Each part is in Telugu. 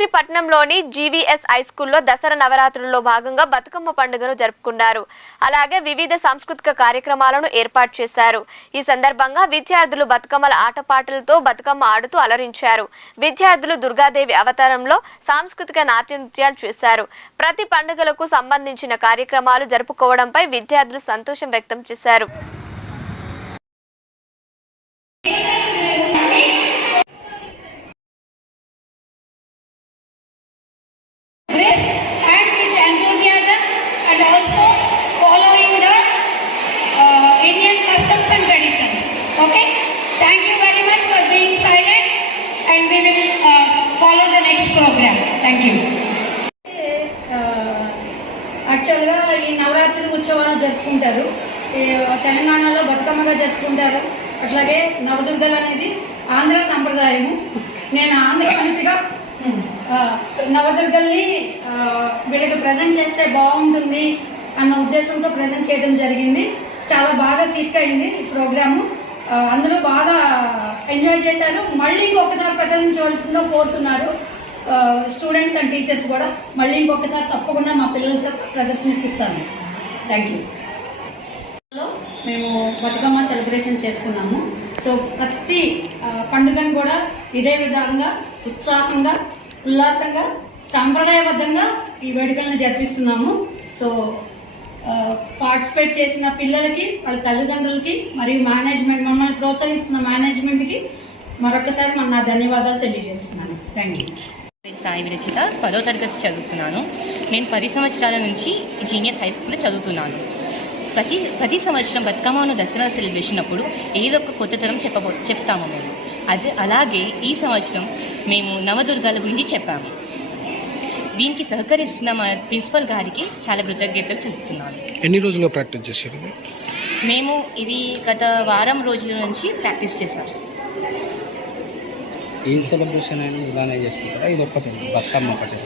మంగళగిరి పట్టణంలోని జీవీఎస్ హై స్కూల్లో దసరా నవరాత్రుల్లో భాగంగా బతుకమ్మ పండుగను జరుపుకున్నారు. అలాగే వివిధ సాంస్కృతిక కార్యక్రమాలను ఏర్పాటు చేశారు. ఈ సందర్భంగా విద్యార్థులు బతుకమ్మల ఆటపాటలతో బతుకమ్మ ఆడుతూ అలరించారు. విద్యార్థులు దుర్గాదేవి అవతారంలో సాంస్కృతిక నాట్య నృత్యాలు చేశారు. ప్రతి పండుగలకు సంబంధించిన కార్యక్రమాలు జరుపుకోవడంపై విద్యార్థులు సంతోషం వ్యక్తం చేశారు. ప్రోగ్రామ్ థ్యాంక్ యూ యాక్చువల్గా ఈ నవరాత్రి ఉత్సవాలు జరుపుకుంటారు. తెలంగాణలో బతుకమ్మగా జరుపుకుంటారు. అట్లాగే నవదుర్గలు అనేది ఆంధ్ర సంప్రదాయము. నేను ఆంధ్ర మనిషిగా నవదుర్గల్ని వీళ్ళకి ప్రజెంట్ చేస్తే బాగుంటుంది అన్న ఉద్దేశంతో ప్రజెంట్ చేయడం జరిగింది. చాలా బాగా క్లిక్ అయింది ఈ ప్రోగ్రాము అందరూ బాగా ఎంజాయ్ చేశారు. మళ్ళీ ఇంకొకసారి ప్రదర్శించవలసిందో కోరుతున్నారు. స్టూడెంట్స్ అండ్ టీచర్స్ కూడా మళ్ళీ ఇంకొకసారి తప్పకుండా మా పిల్లల చేత ప్రదర్శన ఇప్పిస్తాను థ్యాంక్ యూ మేము బతుకమ్మ సెలబ్రేషన్ చేసుకున్నాము. సో ప్రతి పండుగను కూడా ఇదే విధంగా ఉత్సాహంగా ఉల్లాసంగా సాంప్రదాయబద్ధంగా ఈ వేడుకలను జరిపిస్తున్నాము. సో పార్టిసిపేట్ చేసిన పిల్లలకి వాళ్ళ తల్లిదండ్రులకి మరియు మేనేజ్మెంట్ మమ్మల్ని ప్రోత్సహిస్తున్న మేనేజ్మెంట్కి మరొకసారి మన నా ధన్యవాదాలు తెలియజేస్తున్నాను. థ్యాంక్ యూ పేరు సాయి విరచిత పదో తరగతి చదువుతున్నాను నేను పది సంవత్సరాల నుంచి జీనియస్ హై స్కూల్లో చదువుతున్నాను. ప్రతి ప్రతి సంవత్సరం బతుకమ్మను దసరా సెలబ్రేషన్ అప్పుడు ఏదో ఒక కొత్తతనం చెప్పబో చెప్తాము మేము. అదే అలాగే ఈ సంవత్సరం మేము నవదుర్గాల గురించి చెప్పాము. దీనికి సహకరిస్తున్న మా ప్రిన్సిపల్ గారికి చాలా కృతజ్ఞతలు చెప్తున్నాను. ఎన్ని రోజులుగా ప్రాక్టీస్ చేశారు? మేము ఇది గత వారం రోజుల నుంచి ప్రాక్టీస్ చేశాం ఏ సెలబ్రేషన్ అయినా ఇలానే చేసుకుంటారా? ఇది ఒక్కటి బతుకమ్మ ఒకటి.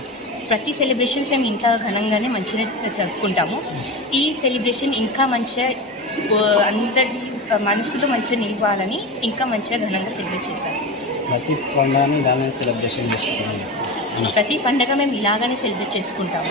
ప్రతి సెలబ్రేషన్స్ మేము ఇంత ఘనంగానే మంచిగా జరుపుకుంటాము. ఈ సెలబ్రేషన్ ఇంకా మంచిగా అందరి మనసులో మంచిగా నిలవాలని ఇంకా మంచిగా ఘనంగా సెలబ్రేట్ చేస్తాం ప్రతి పండుగని ఇలానే సెలబ్రేషన్ చేసుకుంటాం. ప్రతి పండగ మేము ఇలాగానే సెలబ్రేట్ చేసుకుంటాము.